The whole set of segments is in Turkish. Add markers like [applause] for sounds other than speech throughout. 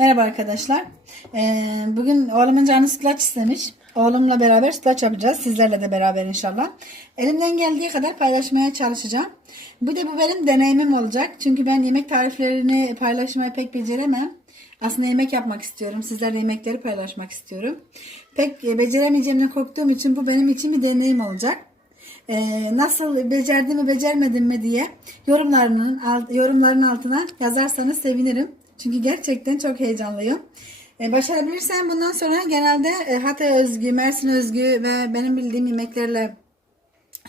Merhaba arkadaşlar. Ee, bugün oğlumun canı sütlaç istemiş. Oğlumla beraber sütlaç yapacağız. Sizlerle de beraber inşallah. Elimden geldiği kadar paylaşmaya çalışacağım. Bu da bu benim deneyimim olacak. Çünkü ben yemek tariflerini paylaşmayı pek beceremem. Aslında yemek yapmak istiyorum. Sizlerle yemekleri paylaşmak istiyorum. Pek beceremeyeceğimden korktuğum için bu benim için bir deneyim olacak. Ee, nasıl becerdim mi becermedim mi diye yorumlarının yorumların altına yazarsanız sevinirim. Çünkü gerçekten çok heyecanlıyım. Ee, başarabilirsem bundan sonra genelde e, Hatay özgü, Mersin özgü ve benim bildiğim yemeklerle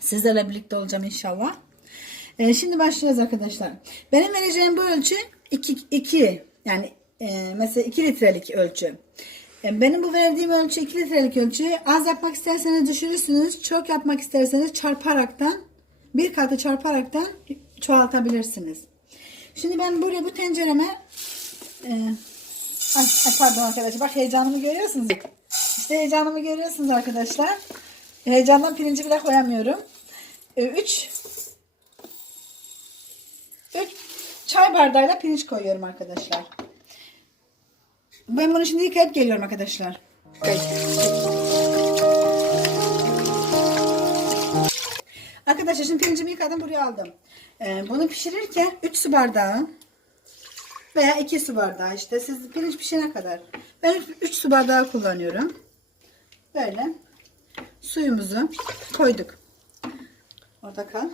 sizlerle birlikte olacağım inşallah. Ee, şimdi başlıyoruz arkadaşlar. Benim vereceğim bu ölçü 2 2 yani e, mesela 2 litrelik ölçü. E, Benim bu verdiğim ölçü 2 litrelik ölçü. Az yapmak isterseniz düşürürsünüz. Çok yapmak isterseniz çarparaktan bir katı çarparaktan çoğaltabilirsiniz. Şimdi ben buraya bu tencereme e, ay, ay pardon arkadaşlar bak heyecanımı görüyorsunuz. İşte heyecanımı görüyorsunuz arkadaşlar. Heyecandan pirinci bile koyamıyorum. 3 3 çay bardağıyla pirinç koyuyorum arkadaşlar. Ben bunu şimdi yıkayıp geliyorum arkadaşlar. Arkadaşlar şimdi pirincimi yıkadım buraya aldım. Ee, bunu pişirirken 3 su bardağı veya 2 su bardağı işte siz pirinç pişene kadar. Ben 3 su bardağı kullanıyorum. Böyle suyumuzu koyduk. Orada kal.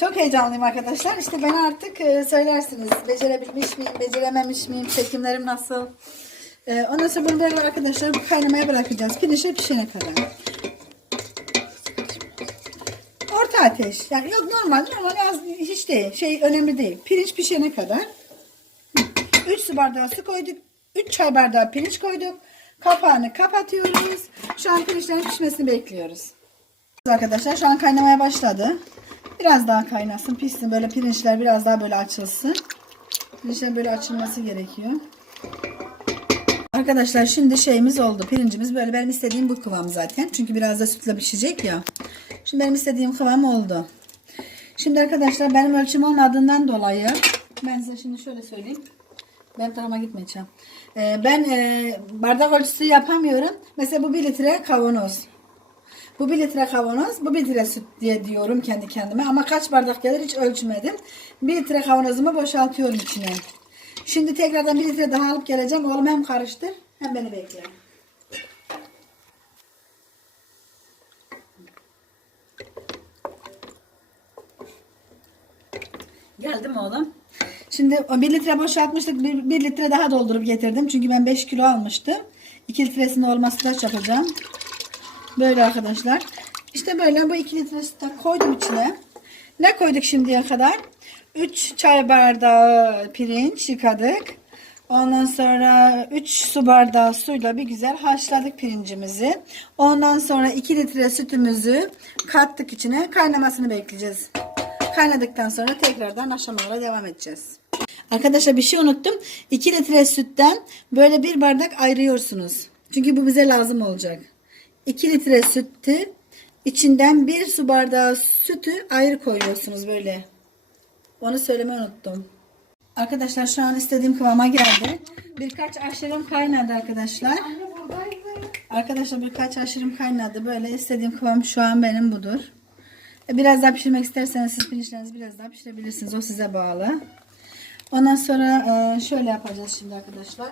Çok heyecanlıyım arkadaşlar. İşte bana artık e, söylersiniz. Becerebilmiş miyim, becerememiş miyim, çekimlerim nasıl? E, ondan sonra bunu arkadaşlar kaynamaya bırakacağız. Pirinçler pişene kadar. Orta ateş. Yani yok normal, normal az hiç değil. Şey önemli değil. Pirinç pişene kadar. 3 su bardağı su koyduk. 3 çay bardağı pirinç koyduk. Kapağını kapatıyoruz. Şu an pirinçlerin pişmesini bekliyoruz. Arkadaşlar şu an kaynamaya başladı. Biraz daha kaynasın, pişsin. Böyle pirinçler biraz daha böyle açılsın. Pirinçler böyle açılması gerekiyor. Arkadaşlar şimdi şeyimiz oldu. Pirincimiz böyle benim istediğim bu kıvam zaten. Çünkü biraz da sütle pişecek ya. Şimdi benim istediğim kıvam oldu. Şimdi arkadaşlar benim ölçüm olmadığından dolayı ben size şimdi şöyle söyleyeyim. Ben tarama gitmeyeceğim. Ee, ben e, bardak ölçüsü yapamıyorum. Mesela bu bir litre kavanoz. Bu bir litre kavanoz, bu bir litre süt diye diyorum kendi kendime. Ama kaç bardak gelir hiç ölçmedim. Bir litre kavanozumu boşaltıyorum içine. Şimdi tekrardan bir litre daha alıp geleceğim. Oğlum hem karıştır hem beni bekle. Geldim oğlum. Şimdi o bir litre boşaltmıştık. Bir, bir litre daha doldurup getirdim. Çünkü ben 5 kilo almıştım. 2 litresinin olması da yapacağım. Böyle arkadaşlar. İşte böyle bu 2 litre sütü koydum içine. Ne koyduk şimdiye kadar? 3 çay bardağı pirinç yıkadık. Ondan sonra 3 su bardağı suyla bir güzel haşladık pirincimizi. Ondan sonra 2 litre sütümüzü kattık içine. Kaynamasını bekleyeceğiz. Kaynadıktan sonra tekrardan aşamalara devam edeceğiz. Arkadaşlar bir şey unuttum. 2 litre sütten böyle bir bardak ayırıyorsunuz. Çünkü bu bize lazım olacak. 2 litre sütü içinden bir su bardağı sütü ayrı koyuyorsunuz böyle. Onu söylemeyi unuttum. Arkadaşlar şu an istediğim kıvama geldi. Birkaç aşırım kaynadı arkadaşlar. Arkadaşlar birkaç aşırım kaynadı. Böyle istediğim kıvam şu an benim budur. E, Biraz daha pişirmek isterseniz siz pirinçlerinizi biraz daha pişirebilirsiniz. O size bağlı. Ondan sonra e, şöyle yapacağız şimdi arkadaşlar.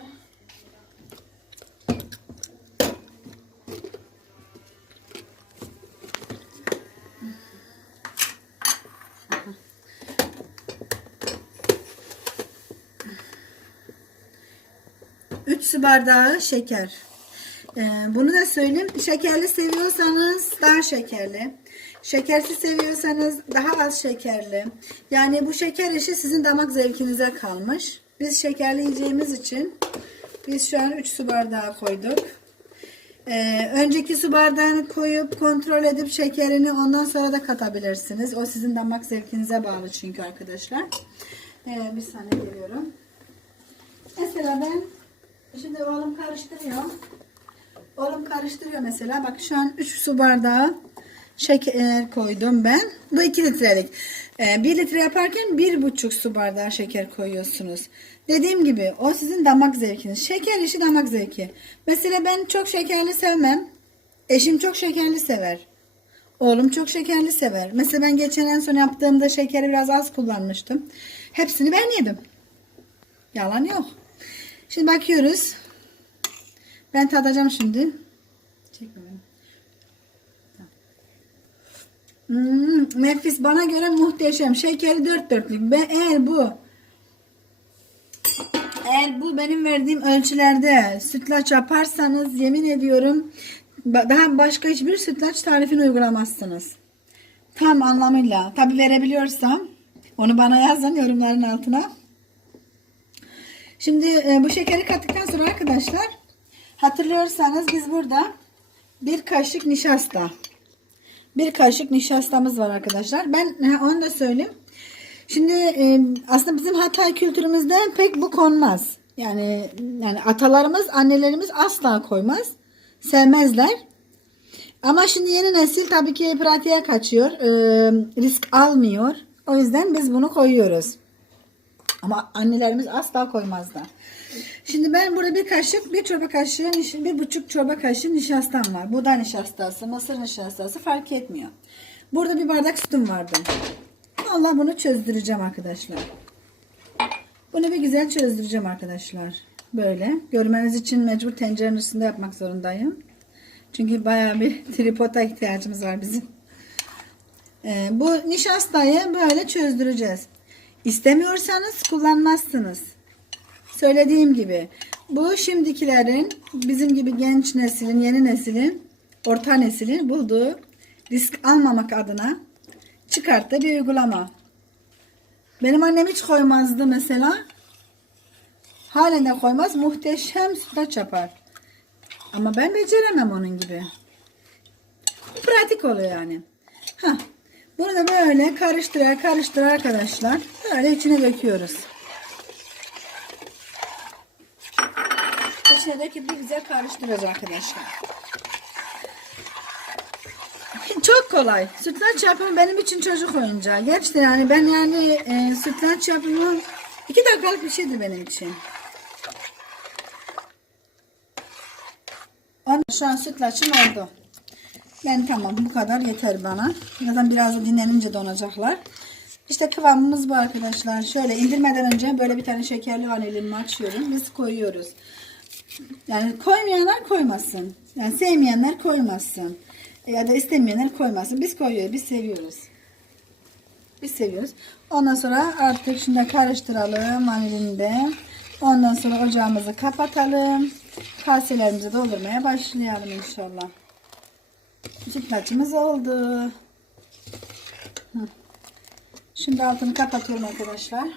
Üç su bardağı şeker. Ee, bunu da söyleyeyim. Şekerli seviyorsanız daha şekerli. Şekersiz seviyorsanız daha az şekerli. Yani bu şeker işi sizin damak zevkinize kalmış. Biz şekerli yiyeceğimiz için biz şu an 3 su bardağı koyduk. Ee, önceki su bardağını koyup kontrol edip şekerini ondan sonra da katabilirsiniz. O sizin damak zevkinize bağlı çünkü arkadaşlar. Ee, bir saniye geliyorum. Mesela ben şimdi oğlum karıştırıyor. Oğlum karıştırıyor mesela. Bak şu an 3 su bardağı şeker koydum ben. Bu 2 litrelik. Ee, 1 litre yaparken bir buçuk su bardağı şeker koyuyorsunuz. Dediğim gibi o sizin damak zevkiniz. Şeker işi damak zevki. Mesela ben çok şekerli sevmem. Eşim çok şekerli sever. Oğlum çok şekerli sever. Mesela ben geçen en son yaptığımda şekeri biraz az kullanmıştım. Hepsini ben yedim. Yalan yok. Şimdi bakıyoruz. Ben tadacağım şimdi. Çekme beni. Hmm, nefis bana göre muhteşem. Şekeri dört dörtlük. Ben, eğer bu eğer bu benim verdiğim ölçülerde sütlaç yaparsanız yemin ediyorum daha başka hiçbir sütlaç tarifini uygulamazsınız. Tam anlamıyla. Tabi verebiliyorsam onu bana yazın yorumların altına. Şimdi e, bu şekeri kattıktan sonra arkadaşlar hatırlıyorsanız biz burada bir kaşık nişasta bir kaşık nişastamız var arkadaşlar. Ben onu da söyleyeyim. Şimdi e, aslında bizim Hatay kültürümüzde pek bu konmaz. Yani yani atalarımız, annelerimiz asla koymaz. Sevmezler. Ama şimdi yeni nesil tabii ki pratiğe kaçıyor. e, risk almıyor. O yüzden biz bunu koyuyoruz. Ama annelerimiz asla koymazlar. Şimdi ben burada bir kaşık, bir çorba kaşığı, bir buçuk çorba kaşığı nişastam var. Buğday nişastası, mısır nişastası fark etmiyor. Burada bir bardak sütüm vardı. Allah bunu çözdüreceğim arkadaşlar. Bunu bir güzel çözdüreceğim arkadaşlar. Böyle. Görmeniz için mecbur tencerenin üstünde yapmak zorundayım. Çünkü bayağı bir [laughs] tripoda ihtiyacımız var bizim. Ee, bu nişastayı böyle çözdüreceğiz. İstemiyorsanız kullanmazsınız. Söylediğim gibi bu şimdikilerin bizim gibi genç neslin, yeni neslin, orta neslin bulduğu risk almamak adına çıkarttığı bir uygulama. Benim annem hiç koymazdı mesela. Halen de koymaz. Muhteşem sütlaç yapar. Ama ben beceremem onun gibi. Pratik oluyor yani. Hah. Bunu da böyle karıştırar karıştırar arkadaşlar. Böyle içine döküyoruz. İçine döküp bir güzel karıştırıyoruz arkadaşlar. Çok kolay. Sütlaç yapımı benim için çocuk oyuncağı. Gerçekten yani ben yani e, sütlaç yapımı iki dakikalık bir şeydir benim için. Şu an sütlaçım oldu. Ben tamam bu kadar yeter bana. Zaten biraz da dinlenince donacaklar. İşte kıvamımız bu arkadaşlar. Şöyle indirmeden önce böyle bir tane şekerli vanilimi açıyorum. Biz koyuyoruz. Yani koymayanlar koymasın. Yani sevmeyenler koymasın. Ya da istemeyenler koymasın. Biz koyuyoruz. Biz seviyoruz. Biz seviyoruz. Ondan sonra artık şimdi karıştıralım vanilini de. Ondan sonra ocağımızı kapatalım. Kaselerimizi doldurmaya başlayalım inşallah. Sütlaçımız oldu. Şimdi altını kapatıyorum arkadaşlar.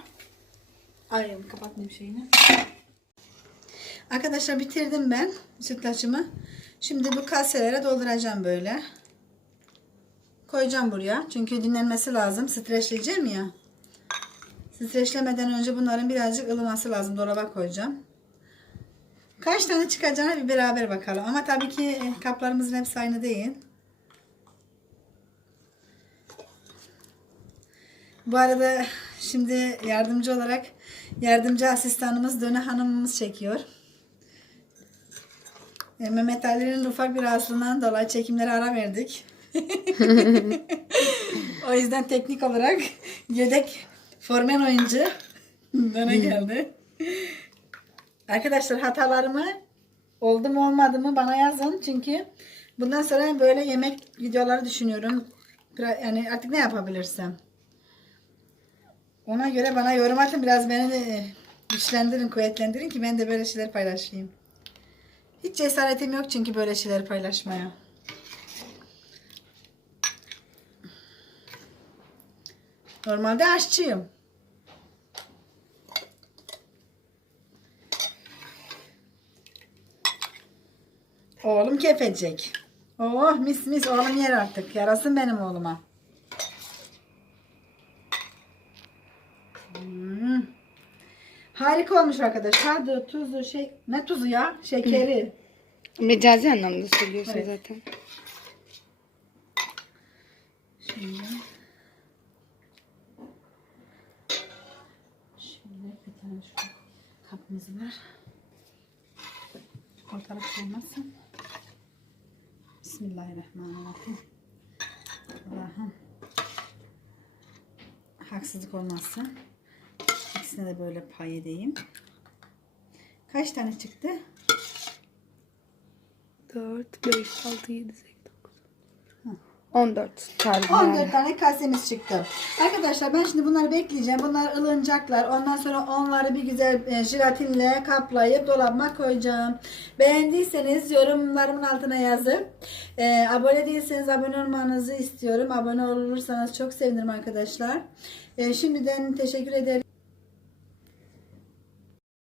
Ay kapatmayayım şeyini. Arkadaşlar bitirdim ben sütlaçımı. Şimdi bu kaselere dolduracağım böyle. Koyacağım buraya. Çünkü dinlenmesi lazım. Streçleyeceğim ya. Streçlemeden önce bunların birazcık ılıması lazım. Dolaba koyacağım. Kaç tane çıkacağına bir beraber bakalım. Ama tabii ki e, kaplarımızın hepsi aynı değil. Bu arada şimdi yardımcı olarak yardımcı asistanımız Döne Hanımımız çekiyor. E, Mehmet Ali'nin ufak bir rahatsızlığından dolayı çekimlere ara verdik. [laughs] o yüzden teknik olarak yedek formen oyuncu Döne geldi. Arkadaşlar hatalarımı oldu mu olmadı mı bana yazın. Çünkü bundan sonra böyle yemek videoları düşünüyorum. Yani artık ne yapabilirsem. Ona göre bana yorum atın. Biraz beni de güçlendirin, kuvvetlendirin ki ben de böyle şeyler paylaşayım. Hiç cesaretim yok çünkü böyle şeyler paylaşmaya. Normalde aşçıyım. Oğlum kefecek. Oh mis mis oğlum yer artık. Yarasın benim oğluma. Harika olmuş arkadaşlar. Tadı, tuzu, şey, ne tuzu ya? Şekeri. Mecazi anlamda söylüyorsun Evet. zaten. Şimdi. Şimdi bir tane şu kapımız var. O taraf olmazsa. Bismillahirrahmanirrahim. Allah'ım. Haksızlık olmazsa ikisine de böyle pay edeyim. Kaç tane çıktı? 4, 5, 6, 7, 8, 9. 14 tarzı 14 yani. tane kasemiz çıktı. Arkadaşlar ben şimdi bunları bekleyeceğim. Bunlar ılınacaklar. Ondan sonra onları bir güzel e, jelatinle kaplayıp dolabıma koyacağım. Beğendiyseniz yorumlarımın altına yazıp e, abone değilseniz abone olmanızı istiyorum. Abone olursanız çok sevinirim arkadaşlar. E, şimdiden teşekkür ederim.